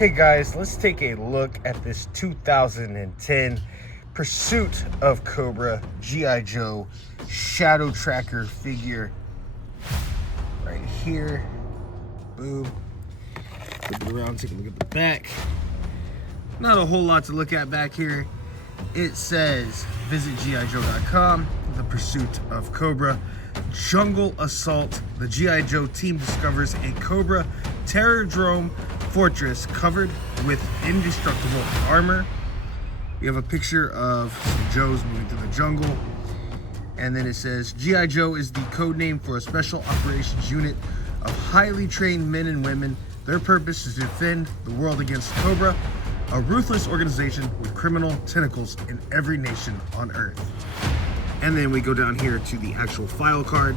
Hey guys, let's take a look at this 2010 Pursuit of Cobra G.I. Joe Shadow Tracker figure right here. Boom. Flip it around, take a look at the back. Not a whole lot to look at back here. It says visit GIJoe.com, the pursuit of Cobra. Jungle assault. The G.I. Joe team discovers a Cobra Terrordrome fortress covered with indestructible armor. We have a picture of some Joes moving through the jungle. And then it says G.I. Joe is the code name for a special operations unit of highly trained men and women. Their purpose is to defend the world against Cobra, a ruthless organization with criminal tentacles in every nation on Earth. And then we go down here to the actual file card.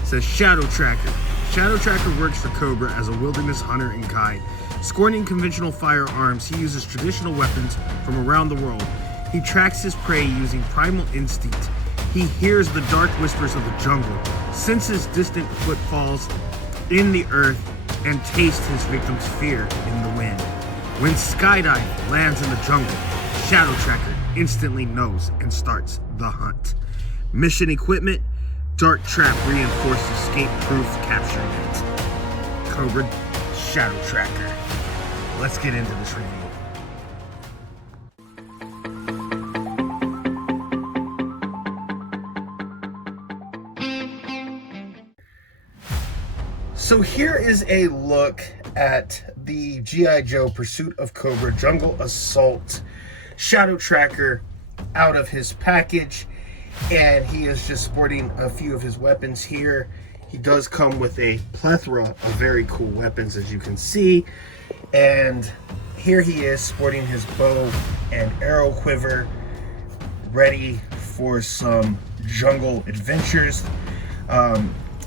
It says Shadow Tracker. Shadow Tracker works for Cobra as a wilderness hunter and guide. Scorning conventional firearms, he uses traditional weapons from around the world. He tracks his prey using primal instinct. He hears the dark whispers of the jungle, senses distant footfalls in the earth, and tastes his victim's fear in the wind. When Skydive lands in the jungle, Shadow Tracker instantly knows and starts the hunt. Mission equipment: Dark Trap reinforced escape-proof capture net. Cobra Shadow Tracker. Let's get into this review. So here is a look at the G.I. Joe Pursuit of Cobra Jungle Assault Shadow Tracker out of his package. And he is just sporting a few of his weapons here. He does come with a plethora of very cool weapons, as you can see. And here he is sporting his bow and arrow quiver, ready for some jungle adventures.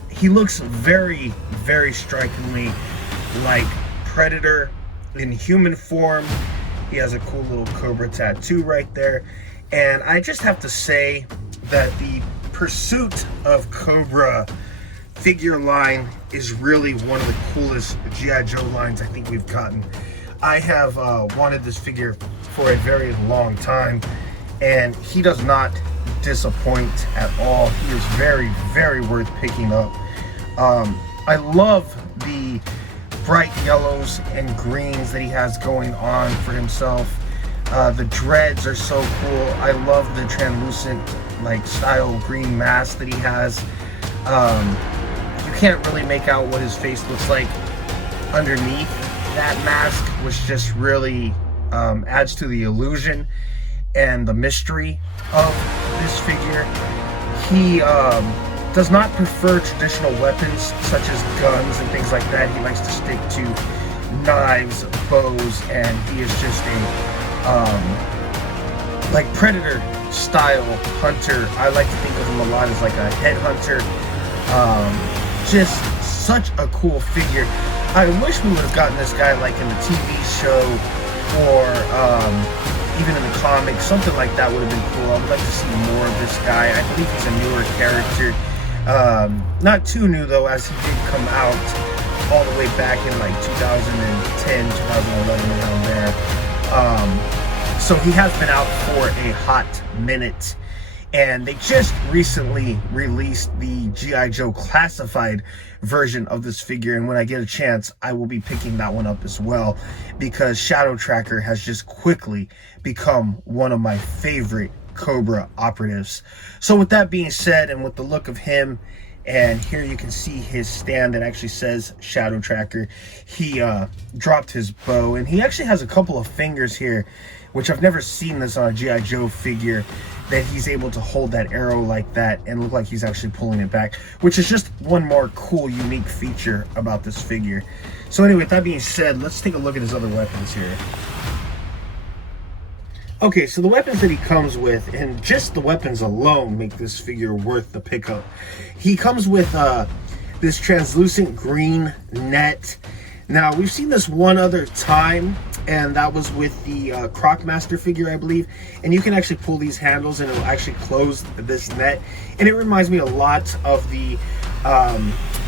He looks very, very strikingly like Predator in human form. He has a cool little Cobra tattoo right there. And I just have to say that the Pursuit of Cobra figure line is really one of the coolest G.I. Joe lines I think we've gotten. I have wanted this figure for a very long time, and he does not disappoint at all. He is very, very worth picking up. I love the bright yellows and greens that he has going on for himself. The dreads are so cool. I love the translucent style green mask that he has. You can't really make out what his face looks like underneath that mask, which just really adds to the illusion and the mystery of this figure. He does not prefer traditional weapons such as guns and things like that. He likes to stick to knives, bows, and he is just a Predator style hunter. I like to think of him a lot as like a headhunter. Just such a cool figure. I wish we would have gotten this guy like in the TV show or even in the comics. Something like that would have been cool. I would like to see more of this guy. I believe he's a newer character. Not too new though, as he did come out all the way back in 2010, 2011, around there. So he has been out for a hot minute, and they just recently released the G.I. Joe classified version of this figure, and when I get a chance, I will be picking that one up as well, because Shadow Tracker has just quickly become one of my favorite Cobra operatives. So with that being said, and with the look of him, and here you can see his stand that actually says Shadow Tracker. He dropped his bow, and he actually has a couple of fingers here, which I've never seen this on a G.I. Joe figure, that he's able to hold that arrow like that and look like he's actually pulling it back, which is just one more cool, unique feature about this figure. So anyway, with that being said, let's take a look at his other weapons here. Okay, so the weapons that he comes with, and just the weapons alone make this figure worth the pickup. He comes with this translucent green net. Now, we've seen this one other time, and that was with the Crocmaster figure, I believe. And you can actually pull these handles and it'll actually close this net. And it reminds me a lot of the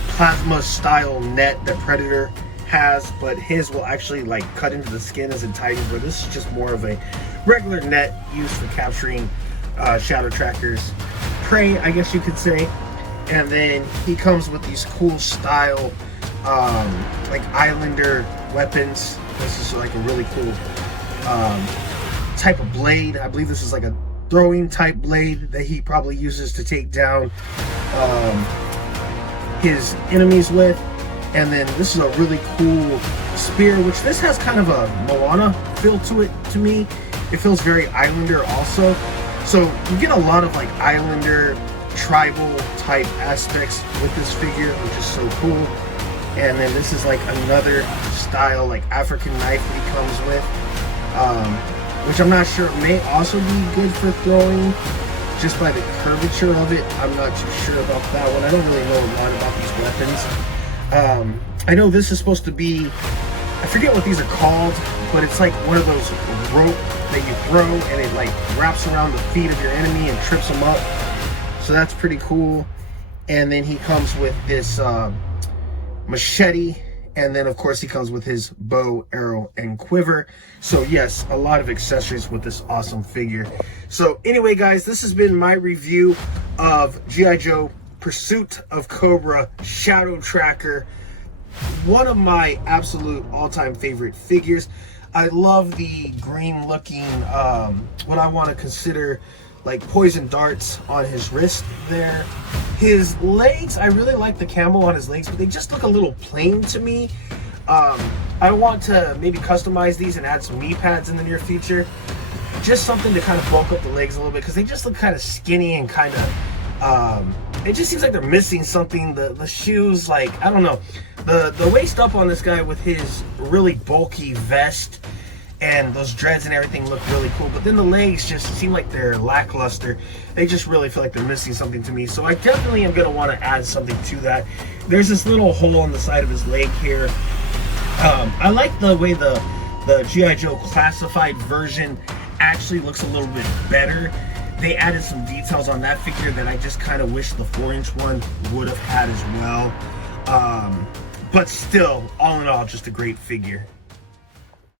plasma style net that Predator has, but his will actually like cut into the skin as it tightens, where this is just more of a regular net used for capturing shadow trackers prey, I guess you could say. And then he comes with these cool style like islander weapons. This is like a really cool type of blade. I believe this is like a throwing type blade that he probably uses to take down his enemies with. And then this is a really cool spear, which this has kind of a Moana feel to it to me. It feels very islander also. So you get a lot of like islander tribal type aspects with this figure, which is so cool. And then this is like another style like African knife that he comes with, which I'm not sure may also be good for throwing just by the curvature of it. I'm not too sure about that one. I don't really know a lot about these weapons. I know this is supposed to be, I forget what these are called, but it's like one of those rope that you throw and it like wraps around the feet of your enemy and trips them up. So that's pretty cool. And then he comes with this machete, and then of course he comes with his bow, arrow, and quiver. So yes, a lot of accessories with this awesome figure. So anyway guys, this has been my review of G.I. Joe Pursuit of Cobra Shadow Tracker. One of my absolute all-time favorite figures. I love the green looking what I want to consider like poison darts on his wrist there. His legs, I really like the camo on his legs, but they just look a little plain to me. I want to maybe customize these and add some knee pads in the near future. Just something to kind of bulk up the legs a little bit, because they just look kind of skinny and kind of, it just seems like they're missing something. The shoes, like, I don't know. The waist up on this guy with his really bulky vest and those dreads and everything look really cool, but then the legs just seem like they're lackluster. They just really feel like they're missing something to me. So I definitely am going to want to add something to that. There's this little hole on the side of his leg here. I like the way the G.I. Joe classified version actually looks a little bit better. They added some details on that figure that I just kind of wish the 4-inch one would have had as well. But still, all in all, just a great figure.